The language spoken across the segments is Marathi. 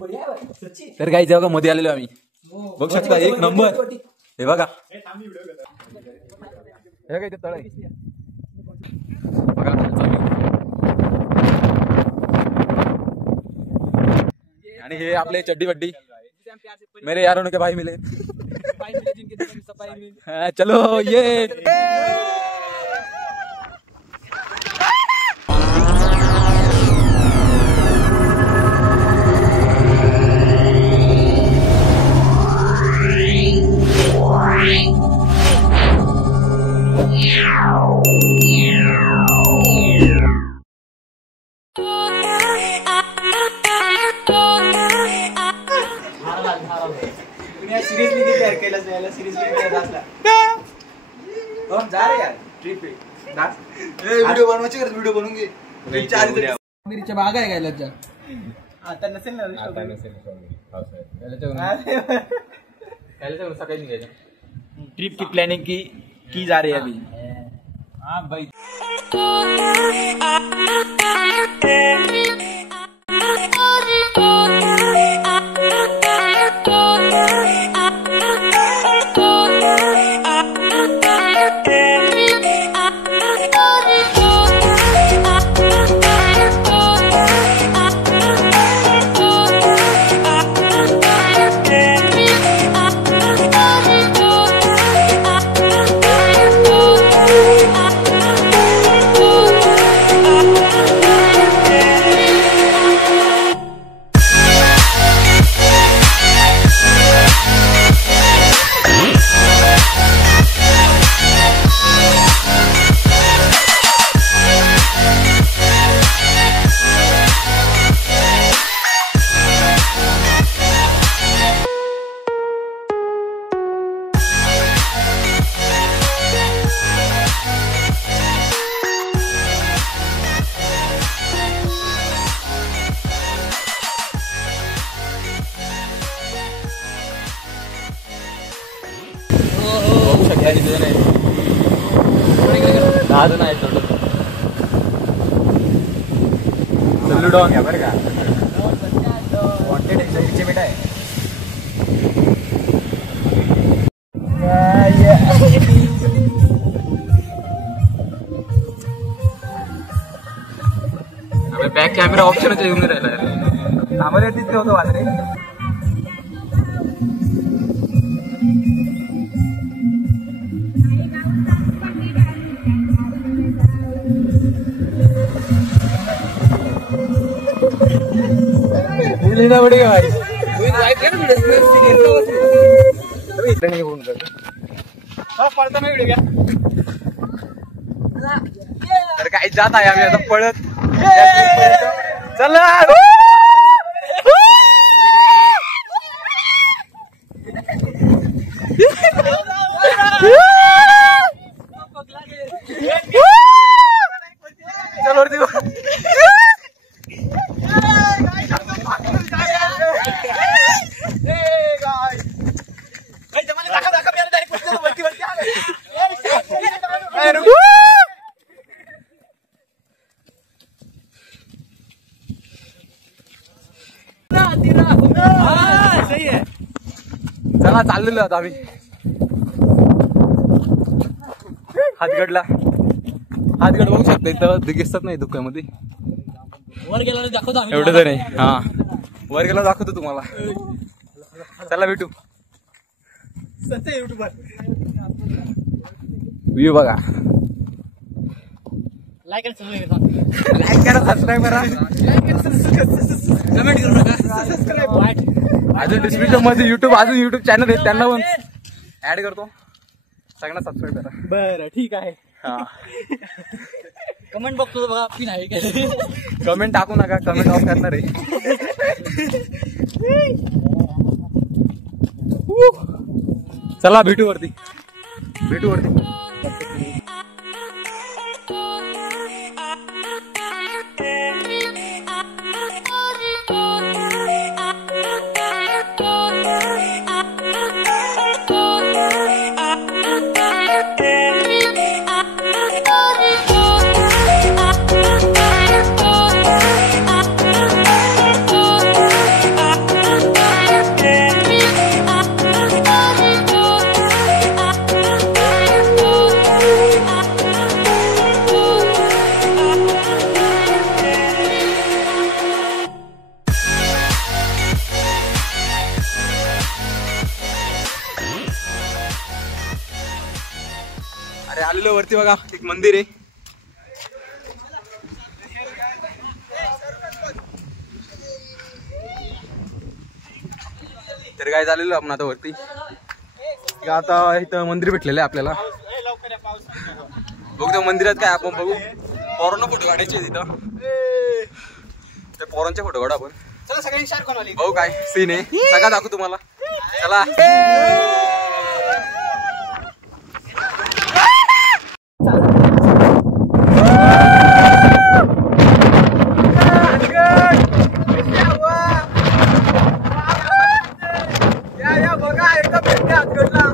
तर काही जेव्हा मध्ये आलेलो आम्ही बघू शकता एक नंबर हे बघा हे काय ते तळ आहे बघा आणि हे आपले चड्डी बड्डी मेरे यारों के भाई मिले चलो ये व्हिडिओ बनवायची व्हिडिओ बनवून घे मिरच्या बागा आहे काय लज्जा आता नसेल ना सकाळी निघायचं ट्रिप की प्लानिंग की जा रही है अभी हाँ भाई बॅक कॅमेरा ऑप्शनच येऊन राहिला आम्हाला तिथे होतो वाजरे तर काही जात आहे आम्ही आता पळत चला चला चाललेलो आता आम्ही हातगड बघू शकता इथं दिसत नाही धुक्यामध्ये वर गेला दाखवतो एवढं जर आहे हा वर गेला दाखवतो तुम्हाला चला भेटू व्ह्यू बघा लाईक करा सबस्क्राईब करा कमेंट करू नका अजून डिस्क्रिप्शन मध्ये युट्यूब चॅनल आहे त्यांना पण ऍड करतो सगळ्यांना सबस्क्राईब करा बरं ठीक आहे हा कमेंट बघतो बघा पिन आहे काय कमेंट टाकू नका कमेंट ऑफ करणार आहे चला भेटू वरती वरती बघा एक मंदिर आहे. तर काय झालेलं आपण आता वरती आता इथं मंदिर भेटलेलं आहे आपल्याला. बघू त्या मंदिरात काय आपण बघू. पोरांना फोटो काढायचे तिथं. त्या पोरांचे फोटो काढू आपण. चला सगळ्यांनी शार्क बनवली. भाऊ काय सीन आहे सगळं दाखवू तुम्हाला. चला बघा एकदम भेटते हातगडला.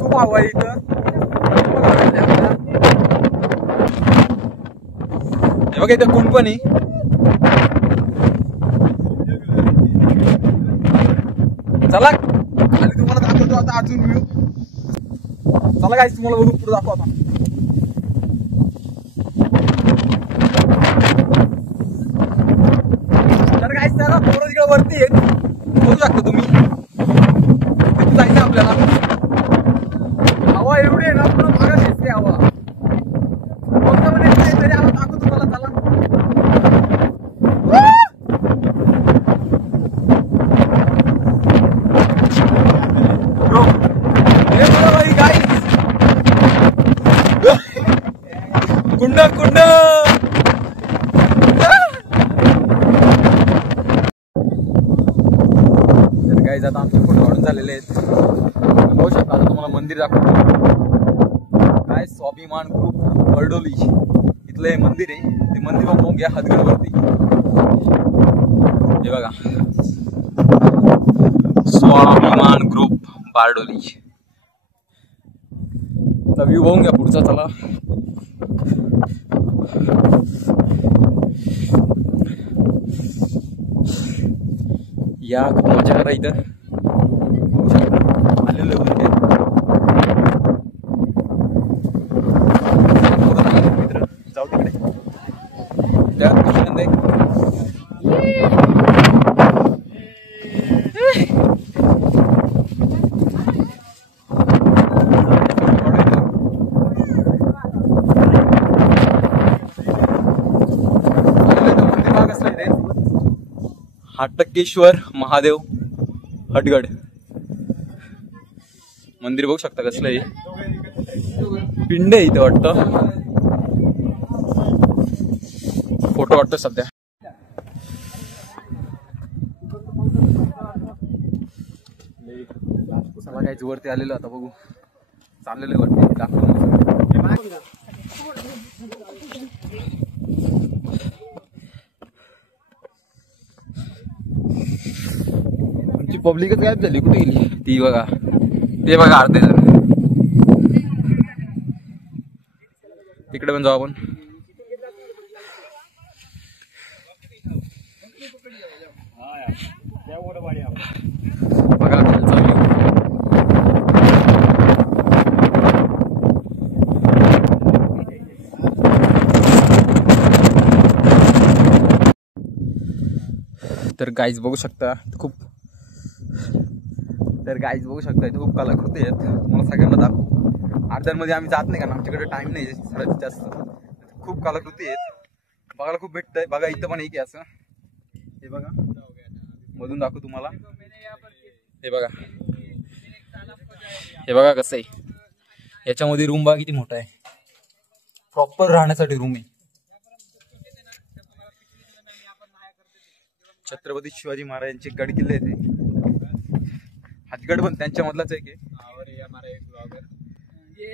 खूप हवा आहे इथं. हे बघा इथं कुंड पण आहे. चला खाली तुम्हाला दाखवतो आता अजून व्ह्यू. चला काय तुम्हाला बघू पुढे दाखव आता. तर काय चला पोरं इकडे वरती आहेत बघू शकता तुम्ही. तिथे जायचं आपल्याला. हवा एवढी आहे ना पुढे भागा शिजते हवा. फक्त म्हणे तरी हवा दाखवू तुम्हाला. चला कुंड कुंड. तर काय आता आमचे फोटो काढून झालेले आहेत. बघू शकता आता तुम्हाला मंदिर दाखवतो. काय स्वाभिमान ग्रुप बरडोली इथलं हे मंदिर आहे. ते मंदिर बघून घ्या हातगडवरती. हे बघा स्वाभिमान ग्रुप बारडोली. व्ह्यू बघून घ्या पुढचा. चला या खूप मजा करा इथं. आलेलं मित्र जाऊ तिकडे. हाटकेश्वर महादेव हटगड मंदिर बघू शकता कसलं आहे. पिंड आहे इथं वाटतं. फोटो वाटतो सध्या. चला काय वरती आलेलं आता बघू. चाललेलं वरती दाखवून. आमची पब्लिकच गायब झाली. कुठे गेली ती बघा. ते बघा अर्धे जण. तिकडे पण जाऊ आपण. बघा खालचा व्ह्यू. तर गाईज बघू शकता खूप. तर गाईज बघू शकता इथे खूप कलाकृती आहेत. तुम्हाला सगळ्यांना दाखवू. अर्ध्यांमध्ये आम्ही जात नाही कारण आमच्याकडे टाइम नाही सगळ्यात जास्त. खूप कलाकृती आहेत बघायला खूप भेटतंय. बघा इथं पण एक असं. हे बघा मधून दाखवू तुम्हाला. हे बघा हे बघा कसं आहे. याच्यामध्ये रूम बघा किती मोठा आहे. प्रॉपर राहण्यासाठी रूम आहे. छत्रपती शिवाजी महाराजांचे गड किल्ले थे. हातगड पण त्यांच्या मधलाच आहे.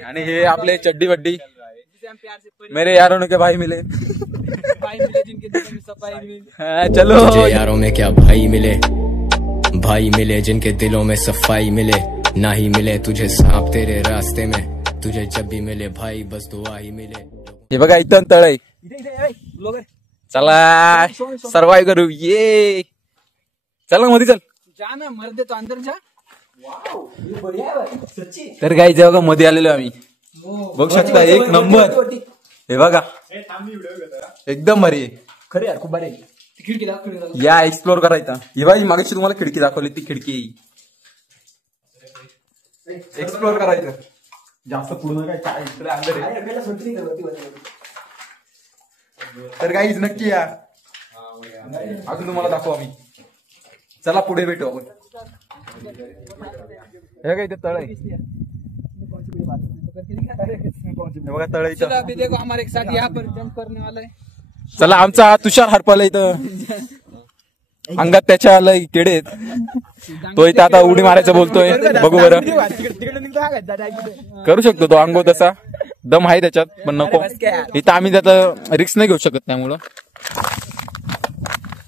आणि हे आपले चड्डी बड्डी मेरे यारों के भाई मिले. चलो यारों में क्या भाई मिले. भाई मिले जिनके दिलों में सफाई मिले. ना ही मिले तुझे सांप तेरे रास्ते में. तुझे जब भी मिले भाई बस दुआ ही मिले. हे बघा इथं तळ आहे. ब्लॉगर चला सर्वाइव करू ये. चला मध्ये चल. जा ना मर दे तो अंदर जा. तर काही जेव्हा मध्ये आलेलो आम्ही बघू शकता एक नंबर. हे बघा एकदम भारी आहे. खरे यार खूप भारी खिडकी दाखव. या एक्सप्लोर करायचा. ही बाई मागाशी तुम्हाला खिडकी दाखवली ती खिडकी एक्सप्लोर करायचं. जास्त पूर्ण काय इकडे अंदर आहे. तर काहीच नक्की या अजून तुम्हाला दाखवू आम्ही. चला पुढे भेटू आपण. हे काय इथे तळ आहे. हे बघा तळ इथं. अभी देखो हमारे एक साथ यहाँ पर जंप करने वाला है. चला आमचा तुषार हरपाला इथं अंगात त्याच्या आलंय किडे आहेत. तो इथं आता उडी मारायचं बोलतोय. बघू बरं करू शकतो तो अंगो तसा दम आहे त्याच्यात पण नको. इथं आम्ही त्याचा रिस्क नाही घेऊ शकत त्यामुळं.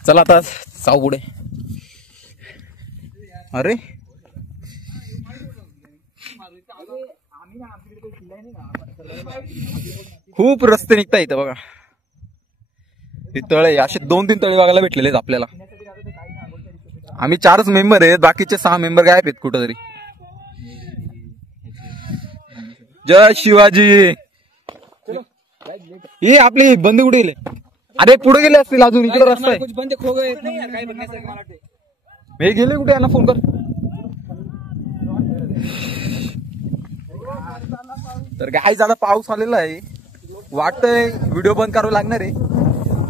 चला आता जाऊ पुढे. अरे खूप रस्ते निघता इथं बघा. हे तळे असे 2-3 तळे बघायला भेटलेले आहेत आपल्याला. आम्ही 4च मेंबर आहेत. बाकीचे 6 मेंबर गायब आहेत कुठंतरी. जय शिवाजी. हे आपली बंद कुठे गेले. अरे पुढे गेले असतील अजून. इकडे रस्ता आहे. कुछ बंदे खो गए नहीं यार. काय बघण्यासारखं मला वाटतंय. हे गेले कुठे. यांना फोन कर. तर काय आता पाऊस आलेला आहे. वाटतंय व्हिडिओ बंद करावं लागणार आहे.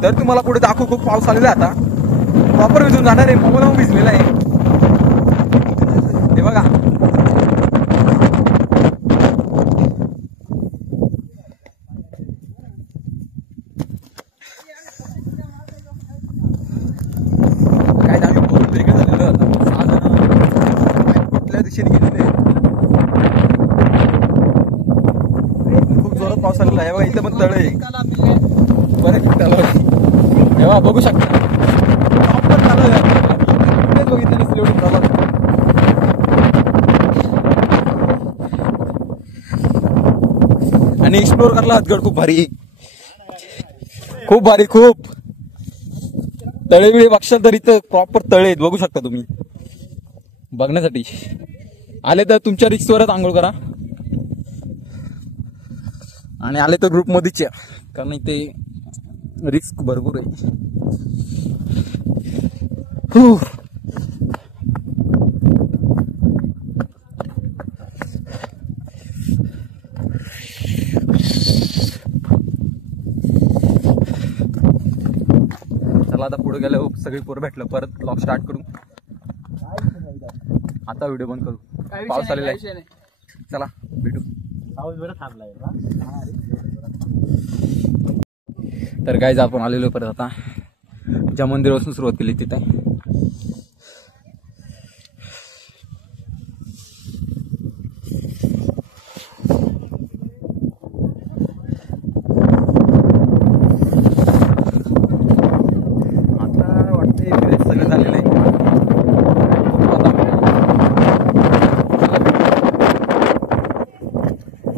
तर तुम्हाला पुढे दाखवू. खूप पाऊस आलेला आहे आता. प्रॉपर भिजून जाणार आहे. मोबाईल भिजलेला आहे. हे बघा काय आम्ही बहुत वेगळं झालेलं आता. 6 जण कुठल्या दिशेने गेलेले. खूप जोरात पाऊस आलेला आहे. बघा इथं पण तळ आहे. बरं तळ तेव्हा बघू शकता. प्रॉपर तळ आहे. बघितलं नसेल एवढी तळ. आणि एक्सप्लोर करायला हातगड खूप भारी. खूप भारी. खूप तळे बिळे बघशाल तर इथं प्रॉपर तळे आहेत. बघू शकता तुम्ही. बघण्यासाठी आले तर तुमच्या रिक्सवरच आंघोळ करा. आणि आले तर ग्रुप मध्येच या कारण इथे रिस्क भरपूर आहे. चला आता पुढे गेलो. सगळी पोरं भेटलं. परत ब्लॉग स्टार्ट करू. आता व्हिडिओ बंद करू. पाऊस आलेला आहे. चला भेटू. तर काय आपण आलेलो परत आता ज्या मंदिरापासून सुरुवात केली तिथे. आता वाटतंय फिरायचं सगळं झालेलं आहे.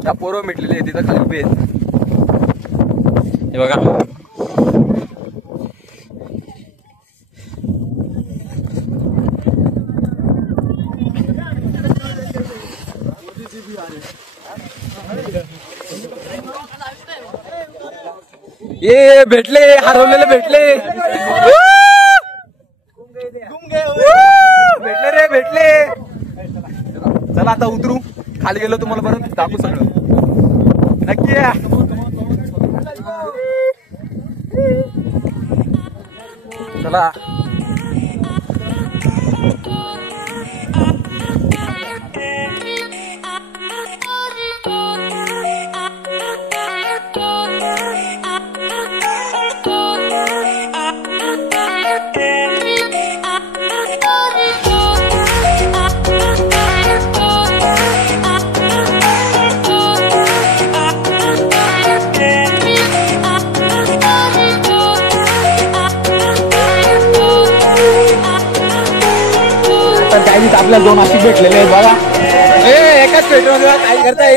त्या पोरं मिटलेले आहे तिथं खाली उभे आहेत. हे बघा ये भेटले. हरवलेले भेटले. भेटले रे भेटले. चला आता उतरू. खाली गेलो तुम्हाला परत दाखवू सगळं. नक्की या. चला आपल्याला 2 अशी भेटलेले आहेत बघा. एकाच पेट्रोल काय करताय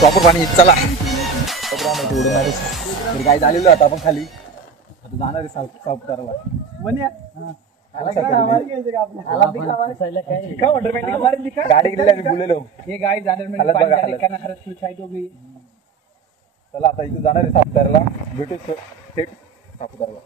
प्रॉपर पाणी चला काय झालेलो आता आपण खाली आता जाणार आहे सावकाराला गाडी गेलेली आम्ही बोललेलो चला आता इथून जाणार आहे सावकाराला भेटू थेट सावकाराला